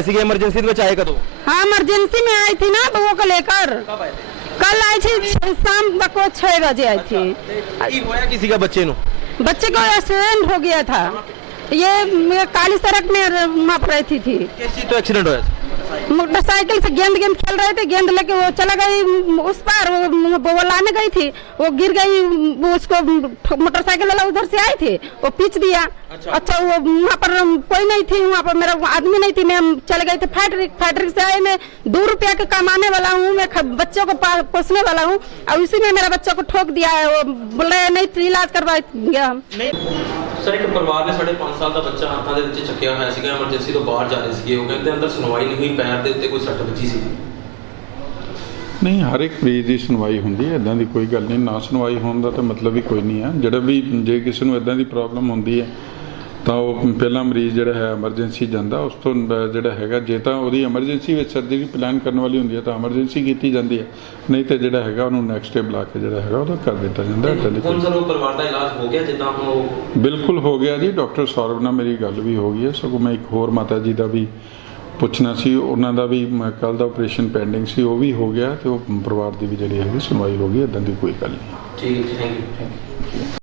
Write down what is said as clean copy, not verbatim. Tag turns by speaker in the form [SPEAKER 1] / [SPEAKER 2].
[SPEAKER 1] आए थे इमरजेंसी में आए कदों?
[SPEAKER 2] हाँ इमरजेंसी में आई थी ना बहू को लेकर।
[SPEAKER 1] कब आए थे?
[SPEAKER 2] कल आई थी शाम को 6 बजे आई थी।
[SPEAKER 1] की होया किसी का बच्चे नु?
[SPEAKER 2] बच्चे को एक्सीडेंट हो गया था। ये काली सड़क में माप रही थी।
[SPEAKER 1] किस चीज तो एक्सीडेंट होया?
[SPEAKER 2] मोटरसाइकिल से गेंद खेल रहे थे, गेंद लेके वो चला गई उस पार, वो लाने गई थी, वो गिर गई, वो उसको मोटरसाइकिल वाला उधर से आई थी, वो पीछ दिया। अच्छा वो वहाँ पर कोई नहीं थी, वहाँ पर मेरा आदमी नहीं थी, मैं चले गई थी फैक्ट्री से आए, मैं 2 रुपया के कमाने वाला हूँ, मैं बच्चों को पोसने वाला हूँ, और उसी में मेरा बच्चा को ठोक दिया है। वो बोल रहे नहीं इलाज करवा गया।
[SPEAKER 3] सर एक परिवार ने 5.5 साल का बच्चा हाथों के ਚੱਕਿਆ ਹੋਇਆ ਸੀਗਾ, ਐਮਰਜੈਂਸੀ ਤੋਂ ਬਾਹਰ ਜਾ ਰਹੇ ਸੀਗੇ, ਉਹ ਕਹਿੰਦੇ ਅੰਦਰ ਸੁਣਵਾਈ ਨਹੀਂ ਹੋਈ, ਪੈਰ ਦੇ ਉੱਤੇ ਕੋਈ ਸੱਟ ਵੱਜੀ ਸੀ।
[SPEAKER 4] नहीं हर एक मरीज़ की सुनवाई होंगी है, इदां दी कोई गल नहीं, ना सुनवाई होने का तो मतलब ही कोई नहीं है। जिहड़ा भी जे किसी नूं इदां दी प्रॉब्लम होंदी है तो पहला मरीज़ जिहड़ा है एमरजेंसी जाता, उस तो जिहड़ा हैगा जे तां उहदी एमरजेंसी विच सर्जरी प्लान करने वाली होंदी है तो एमरजेंसी की जाती है, नहीं तो जिहड़ा हैगा उहनूं नैक्सट डे बुला के जिहड़ा हैगा उहदा कर दिता जाता है।
[SPEAKER 3] ਹੁਣ ਸਰ ਉਹ ਪਰਿਵਾਰ ਦਾ ਇਲਾਜ ਹੋ ਗਿਆ ਜਿੱਦਾਂ ਹੁਣ ਉਹ?
[SPEAKER 4] बिल्कुल हो गया जी, डॉक्टर सौरभ नाल मेरी गल भी हो गई है, सगों मैं एक होर माता जी का भी पुछना सी, उन्हां दा भी कल दा ऑपरेशन पेंडिंग सी, वो भी हो गया, तो परिवार की भी जिहड़ी हैगी सुनवाई हो गई, इदां दी कोई गल नहीं।
[SPEAKER 3] ठीक है, थैंक यू।